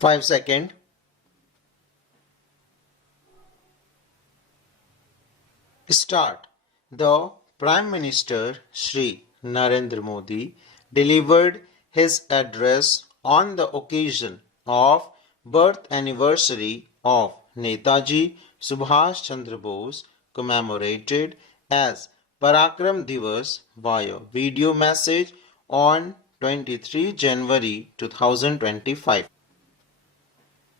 5 seconds. Start. The Prime Minister Shri Narendra Modi delivered his address on the occasion of birth anniversary of Netaji Subhash Chandra Bose, commemorated as Parakram Divas via video message on 23 January 2025.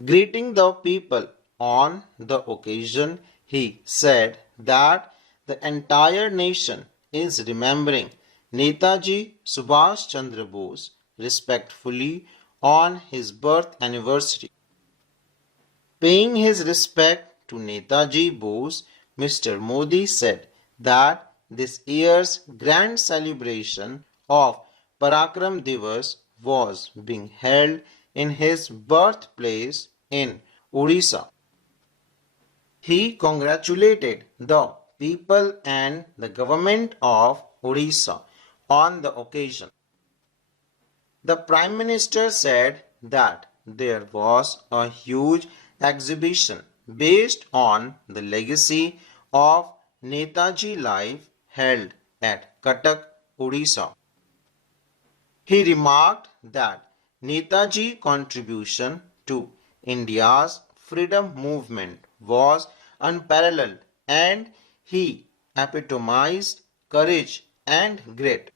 Greeting the people on the occasion, he said that the entire nation is remembering Netaji Subhash Chandra Bose respectfully on his birth anniversary. Paying his respect to Netaji Bose, Mr. Modi said that this year's grand celebration of Parakram Divas was being held in his birthplace in Odisha. He congratulated the people and the government of Odisha on the occasion. The Prime Minister said that there was a huge exhibition based on the legacy of Netaji life held at Cuttack, Odisha. He remarked that Netaji's contribution to India's freedom movement was unparalleled and he epitomized courage and grit.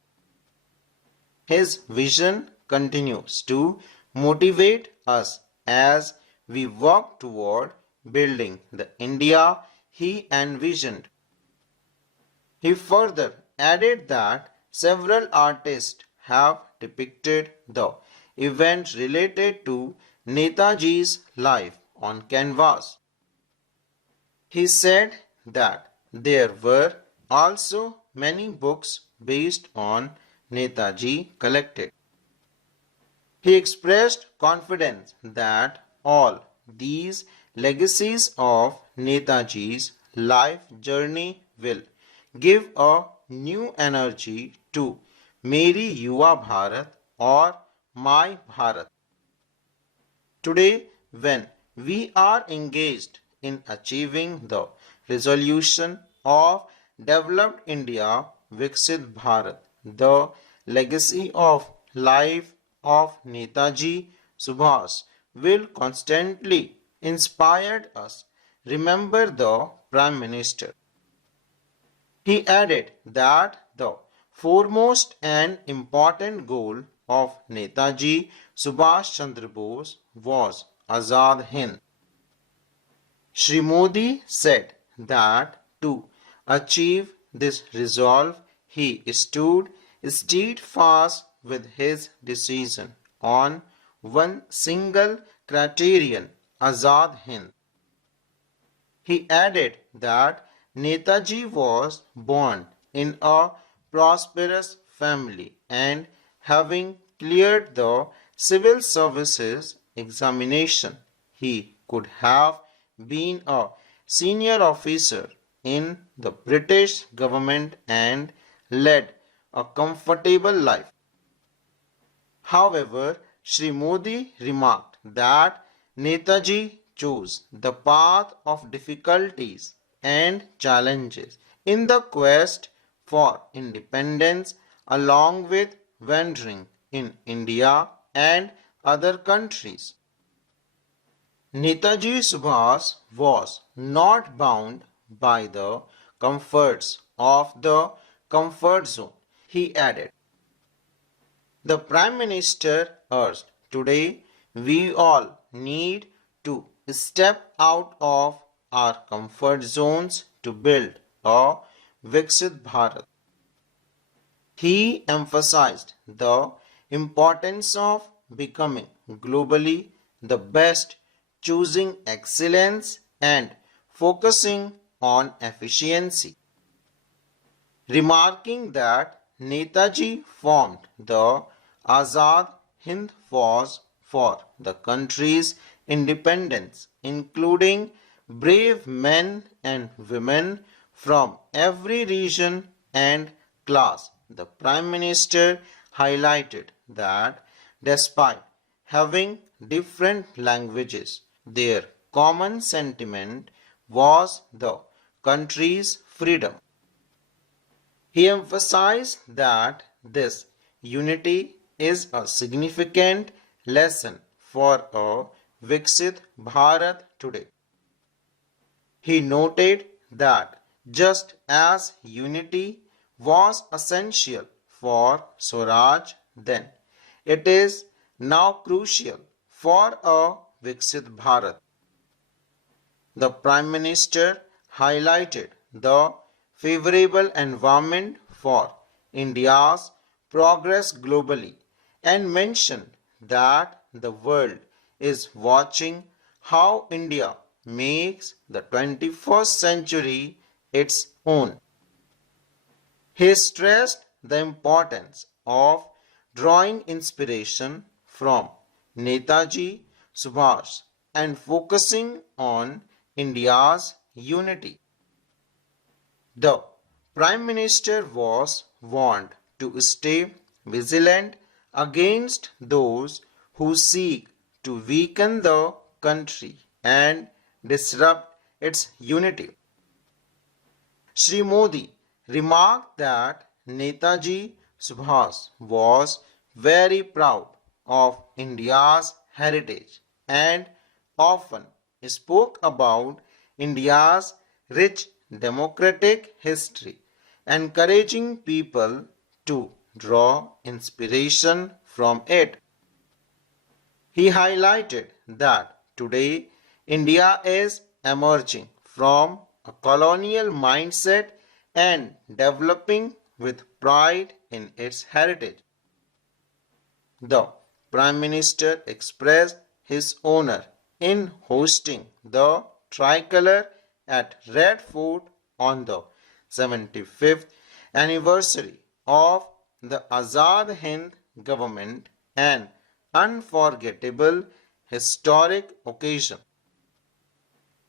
His vision continues to motivate us as we work toward building the India he envisioned. He further added that several artists have depicted the events related to Netaji's life on canvas. He said that there were also many books based on Netaji collected. He expressed confidence that all these legacies of Netaji's life journey will give a new energy to Meri Yuva Bharat or My Bharat. Today, when we are engaged in achieving the resolution of Developed India Viksit Bharat, the legacy of life of Netaji Subhas will constantly inspire us. Remember the Prime Minister. He added that the foremost and important goal of Netaji Subhash Chandra Bose was Azad Hind. Shri Modi said that to achieve this resolve, he stood steadfast with his decision on one single criterion, Azad Hind. He added that Netaji was born in a prosperous family and having cleared the civil services examination, he could have been a senior officer in the British government and led a comfortable life. However, Shri Modi remarked that Netaji chose the path of difficulties and challenges in the quest for independence along with wandering in India and other countries. Netaji Subhas was not bound by the comforts of the comfort zone. He added, the Prime Minister urged, today we all need to step out of our comfort zones to build a Viksit Bharat. He emphasized the importance of becoming globally the best, choosing excellence and focusing on efficiency, remarking that Netaji formed the Azad Hind Force for the country's independence, including brave men and women from every region and class. The Prime Minister highlighted that despite having different languages. Their common sentiment was the country's freedom. He emphasized that this unity is a significant lesson for a Viksit Bharat today. He noted that just as unity was essential for Swaraj then, it is now crucial for a Viksit Bharat. The Prime Minister highlighted the favorable environment for India's progress globally and mentioned that the world is watching how India makes the 21st century its own. He stressed the importance of drawing inspiration from Netaji Subhash and focusing on India's unity. The Prime Minister was warned to stay vigilant against those who seek to weaken the country and disrupt its unity. Shri Modi remarked that Netaji Subhas was very proud of India's heritage and often spoke about India's rich democratic history, encouraging people to draw inspiration from it. He highlighted that today India is emerging from a colonial mindset and developing with pride in its heritage. The Prime Minister expressed his honor in hosting the tricolor at Red Fort on the 75th anniversary of the Azad Hind government, an unforgettable historic occasion.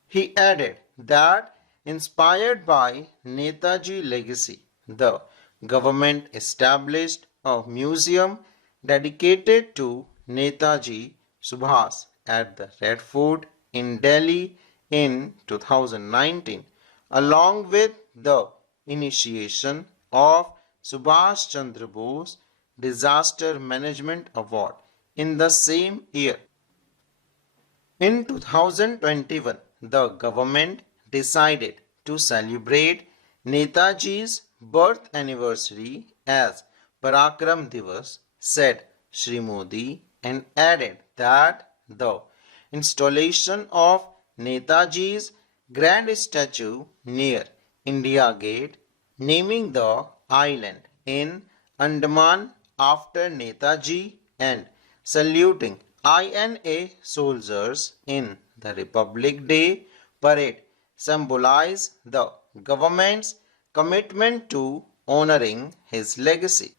He added that inspired by Netaji legacy, the government established a museum dedicated to Netaji Subhas at the Red Fort in Delhi in 2019, along with the initiation of Subhash Chandra Bose Disaster Management Award in the same year. In 2021, the government decided to celebrate Netaji's birth anniversary as Parakram Divas, said Shri Modi, and added that the installation of Netaji's grand statue near India Gate, naming the island in Andaman after Netaji, and saluting INA soldiers in the Republic Day parade symbolize the government's commitment to honoring his legacy.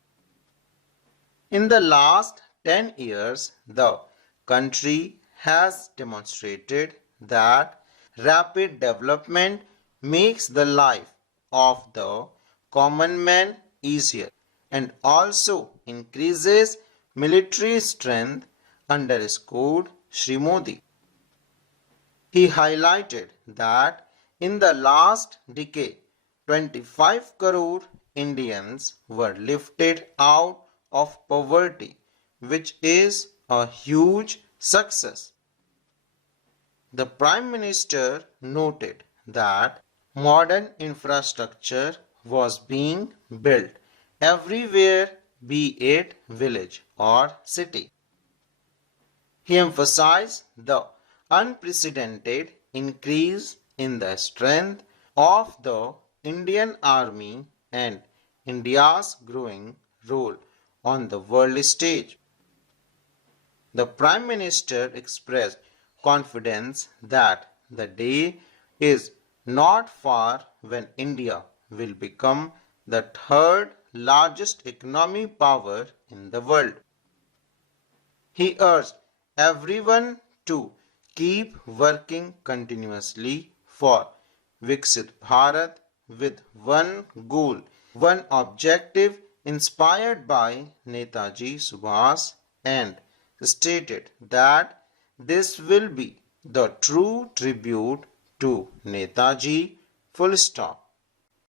In the last 10 years, the country has demonstrated that rapid development makes the life of the common man easier and also increases military strength, underscored Shri Modi. He highlighted that in the last decade, 25 crore Indians were lifted out of poverty, which is a huge success. The Prime Minister noted that modern infrastructure was being built everywhere, be it village or city. He emphasized the unprecedented increase in the strength of the Indian Army and India's growing role on the world stage. The Prime Minister expressed confidence that the day is not far when India will become the third largest economic power in the world. He urged everyone to keep working continuously for Viksit Bharat with one goal, one objective inspired by Netaji Subhas, and stated that This will be the true tribute to Netaji. Full stop.